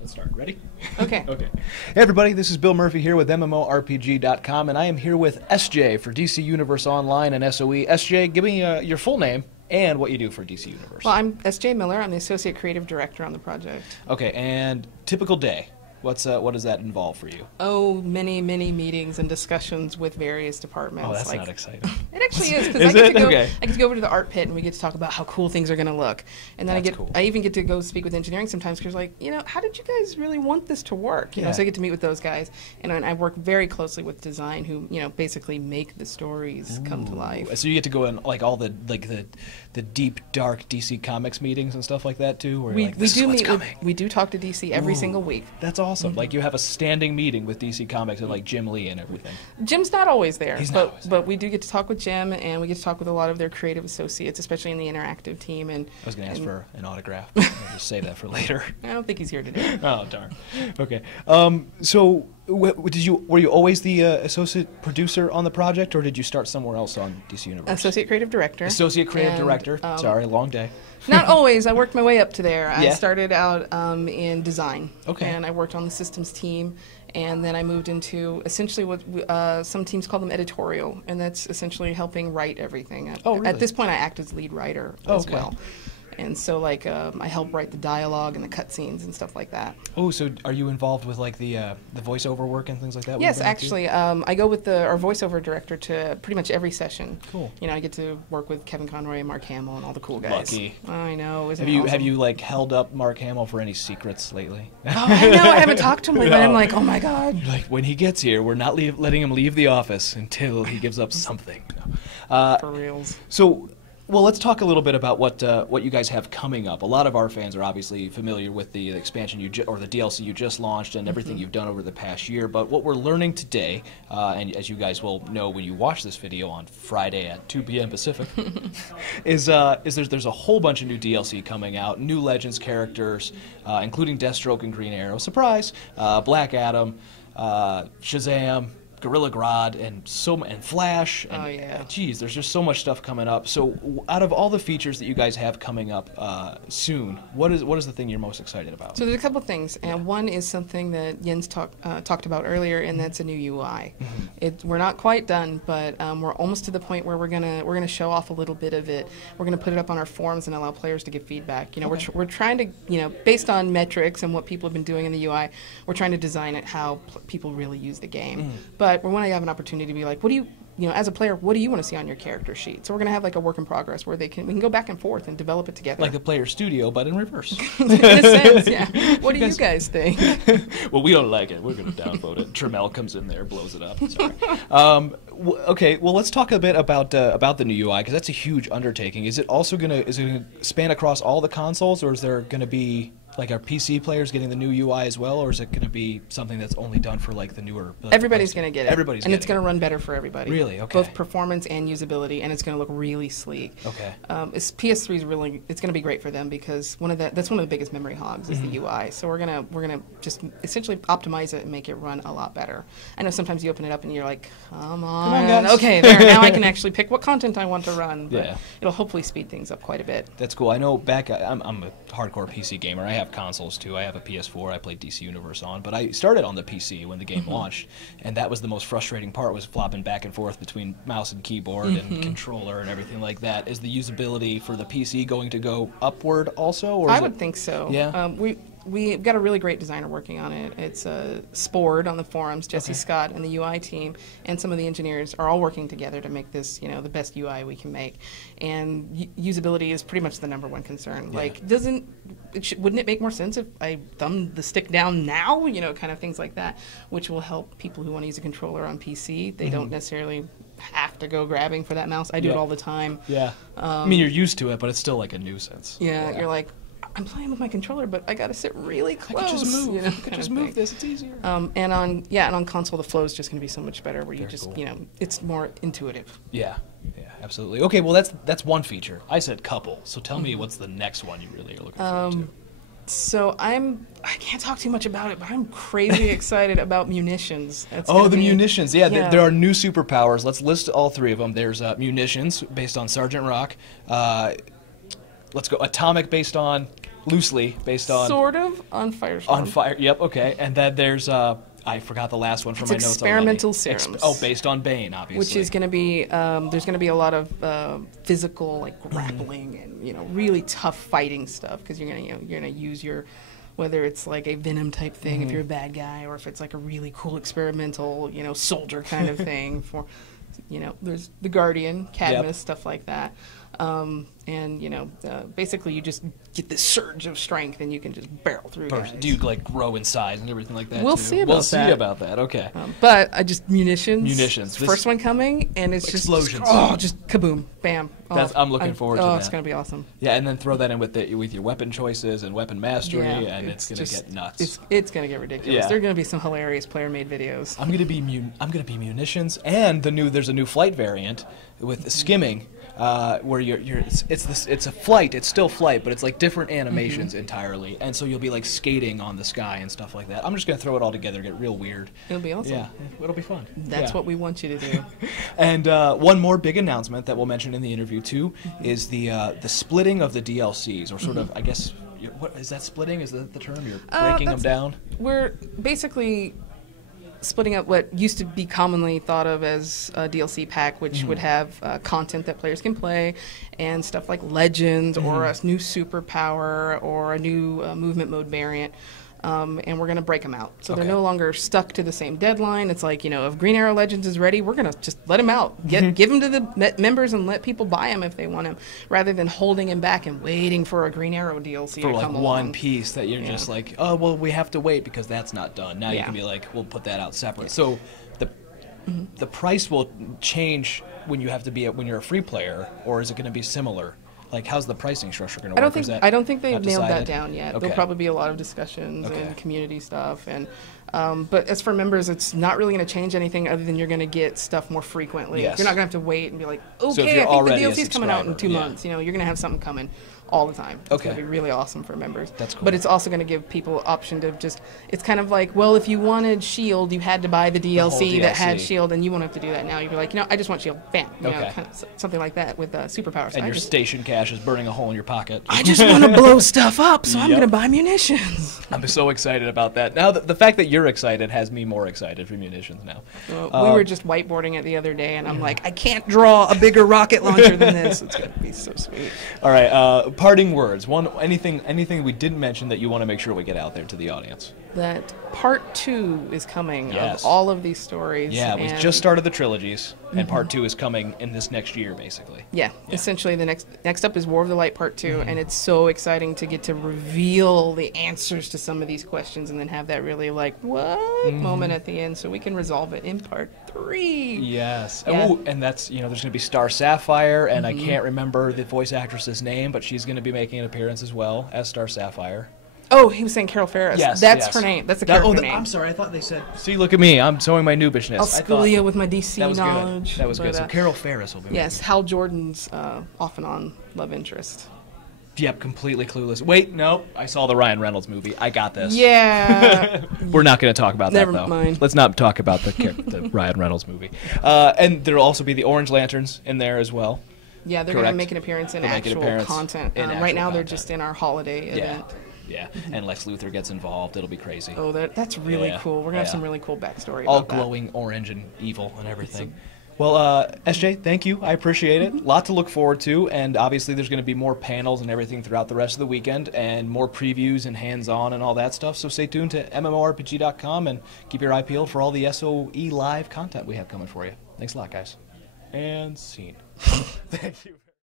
Let's start. Ready? Okay. Okay. Hey everybody, this is Bill Murphy here with MMORPG.com, and I am here with SJ for DC Universe Online and SOE. SJ, give me your full name and what you do for DC Universe. Well, I'm SJ Meuller. I'm the Associate Creative Director on the project. Okay, and typical day. What does that involve for you? Oh, many meetings and discussions with various departments. Oh, that's not exciting. It actually is, because Is I it? get to go over to the art pit and we get to talk about how cool things are going to look. And then That's cool. I even get to go speak with engineering sometimes because, like, how did you guys really want this to work? You know, so I get to meet with those guys, and I work very closely with design, who basically make the stories come to life. So you get to go in like all the deep dark DC Comics meetings and stuff like that too. Where We we do talk to DC every single week. That's awesome. Like you have a standing meeting with DC Comics and like Jim Lee and everything. Jim's not always there, He's not always there. but we do get to talk with Jim, and we get to talk with a lot of their creative associates, especially in the interactive team. And I was going to ask for an autograph. I'll just save that for later. I don't think he's here today. Oh darn. Okay. So were you always the associate producer on the project, or did you start somewhere else on DC Universe? Associate Creative Director. Associate Creative Director. Sorry, long day. Not always. I worked my way up to there. I Yeah. started out in design. Okay. And I worked on the systems team, and then I moved into essentially what some teams call them editorial, and that's essentially helping write everything. Oh, really? At this point, I act as lead writer as well. And so, like, I help write the dialogue and the cutscenes and stuff like that. Oh, so are you involved with like the voiceover work and things like that? Yes, actually, I go with our voiceover director to pretty much every session. Cool. I get to work with Kevin Conroy and Mark Hamill and all the cool guys. Lucky. I know. Have you like held up Mark Hamill for any secrets lately? Oh, I know. I haven't talked to him lately, but I'm like, oh my god. Like when he gets here, we're not letting him leave the office until he gives up something. For reals. So. Well, let's talk a little bit about what you guys have coming up. A lot of our fans are obviously familiar with the expansion or the DLC you just launched and everything you've done over the past year. But what we're learning today, and as you guys will know when you watch this video on Friday at 2 p.m. Pacific, is there's a whole bunch of new DLC coming out, new Legends characters, including Deathstroke and Green Arrow. Surprise! Black Adam, Shazam. Gorilla Grodd and Flash and geez, there's just so much stuff coming up. So out of all the features that you guys have coming up soon, what is the thing you're most excited about? So there's a couple things, and one is something that Jens talked about earlier, and that's a new UI. We're not quite done, but we're almost to the point where we're gonna show off a little bit of it. We're gonna put it up on our forums and allow players to give feedback. We're trying to based on metrics and what people have been doing in the UI, we're trying to design it how people really use the game. But we want to have an opportunity to be like, what do you as a player, what do you want to see on your character sheet? So we're going to have like a work in progress where we can go back and forth and develop it together. Like the player studio, but in reverse. In a sense, yeah. What do you guys think? Well, we don't like it. We're going to downvote it. Tremel comes in there, blows it up. Sorry. Okay, well, let's talk a bit about the new UI, because that's a huge undertaking. Is it also going to span across all the consoles, or is there going to be like our PC players getting the new UI as well, or is it going to be something that's only done for like the newer? Everybody's going to get it. And it's going to run better for everybody. Really? Okay. Both performance and usability, and it's going to look really sleek. Okay. PS3 is really, it's going to be great for them because that's one of the biggest memory hogs is the UI. So we're gonna just essentially optimize it and make it run a lot better. I know sometimes you open it up and you're like, come on guys. Okay, there. Now I can actually pick what content I want to run. But it'll hopefully speed things up quite a bit. That's cool. I know I'm a hardcore PC gamer. I have consoles too. I have a PS4 I played DC Universe on, but I started on the PC when the game launched, and that was the most frustrating part, was flopping back and forth between mouse and keyboard and controller and everything like that. Is the usability for the PC going to go upward also? Or I would think so. Yeah. We've got a really great designer working on it. It's Spored on the forums, Jesse Scott and the UI team, and some of the engineers are all working together to make this, the best UI we can make. And usability is pretty much the #1 concern. Yeah. Like, wouldn't it make more sense if I thumb the stick down now? Kind of things like that, which will help people who want to use a controller on PC. They don't necessarily have to go grabbing for that mouse. I do it all the time. Yeah. I mean, you're used to it, but it's still like a nuisance. Yeah. You're like, I'm playing with my controller, but I gotta sit really close. I could just move. I could just move this. It's easier. And on console, the flow is just going to be so much better. Where you just, cool. It's more intuitive. Yeah, absolutely. Okay, well that's one feature. I said couple. So tell me, what's the next one you really are looking forward to? So I can't talk too much about it, but I'm crazy excited about munitions. The munitions. Yeah, there are new superpowers. Let's list all three of them. There's munitions based on Sergeant Rock. Let's go atomic based on loosely based on Sort of on Firestorm. on fire. Yep. Okay. And then there's I forgot the last one from It's my notes experimental already. serums. Based on Bane, obviously. Which is going to be there's going to be a lot of physical like grappling and really tough fighting stuff because you're going to use your whether it's like a Venom type thing if you're a bad guy or if it's like a really cool experimental soldier kind of thing for there's the Guardian, Cadmus, stuff like that. Basically you just get this surge of strength and you can just barrel through guys. Do you like grow in size and everything like that? We'll too? see about that. We'll see about that. Okay. But I just munitions. Munitions. First one coming and it's Explosions. just kaboom, bam. I'm looking forward to that. Oh, it's gonna be awesome. Yeah, and then throw that in with your weapon choices and weapon mastery, and it's gonna get nuts. It's gonna get ridiculous. Yeah. There are gonna be some hilarious player-made videos. I'm gonna be munitions, and there's a new flight variant with skimming. Where it's a flight, it's still flight, but it's like different animations entirely, and so you'll be like skating on the sky and stuff like that. I'm just gonna throw it all together, get real weird. It'll be awesome. Yeah, it'll be fun. That's what we want you to do. And one more big announcement that we'll mention in the interview too is the splitting of the DLCs, or sort of, I guess, what is that splitting? Is that the term? You're breaking them down. We're basically splitting up what used to be commonly thought of as a DLC pack, which would have content that players can play and stuff like Legends or a new superpower or a new movement mode variant. And we're going to break them out. So they're no longer stuck to the same deadline. It's like, if Green Arrow Legends is ready, we're going to just let them out. Give them to the members and let people buy them if they want them, rather than holding them back and waiting for a Green Arrow DLC for to like come one along. piece that you're just like, oh, well, we have to wait because that's not done. Now you can be like, we'll put that out separate. So the price will change when you have to be when you're a free player, or is it going to be similar? Like, how's the pricing structure going to work? I don't think they've nailed decided? that down yet. Okay. There'll probably be a lot of discussions and community stuff. And but as for members, it's not really going to change anything other than you're going to get stuff more frequently. Yes. You're not going to have to wait and be like, So if okay, you're I think the already a DLC's coming out in 2 subscriber, months. You're going to have something coming all the time. It's going to be really awesome for members. That's cool. But it's also going to give people option to just, it's kind of like, well, if you wanted S.H.I.E.L.D., you had to buy the DLC that had S.H.I.E.L.D., and you won't have to do that now. You'd be like, I just want S.H.I.E.L.D. Bam. Kind of something like that with superpowers. And your station cash is burning a hole in your pocket. I just want to blow stuff up, so I'm going to buy munitions. I'm so excited about that. Now, the fact that you're excited has me more excited for munitions now. We were just whiteboarding it the other day, and I'm like, I can't draw a bigger rocket launcher than this. It's going to be so sweet. All right, parting words. Anything we didn't mention that you want to make sure we get out there to the audience? That part 2 is coming Yes. of all of these stories. Yeah, we just started the trilogies, and part 2 is coming in this next year, basically. Yeah, essentially the next up is War of the Light Part 2, and it's so exciting to get to reveal the answers to some of these questions and then have that really like, what moment at the end so we can resolve it in Part 3. Yes. Yeah. And that's, there's going to be Star Sapphire, and I can't remember the voice actress's name, but she's going to be making an appearance as well as Star Sapphire. Oh, he was saying Carol Ferris. Yes, That's yes. her name. That's the character name. I'm sorry, I thought they said... See, look at me. I'm showing my noobishness. I'll school you with my DC knowledge. That was good. But, So Carol Ferris will be yes, Hal Jordan's off and on love interest. Yep, completely clueless. Wait, no, I saw the Ryan Reynolds movie. I got this. Yeah. We're not going to talk about that, though. Never mind. Let's not talk about the Ryan Reynolds movie. And there'll also be the Orange Lanterns in there as well. Yeah, they're going to make an appearance in actual content. Right now, they're just in our holiday event. Yeah, and Lex Luthor gets involved. It'll be crazy. Oh, that's really cool. We're going to have some really cool backstory all about glowing orange and evil and everything. Well, SJ, thank you. I appreciate it. A lot to look forward to, and obviously there's going to be more panels and everything throughout the rest of the weekend, and more previews and hands-on and all that stuff. So stay tuned to MMORPG.com and keep your eye peeled for all the SOE live content we have coming for you. Thanks a lot, guys. And scene. Thank you.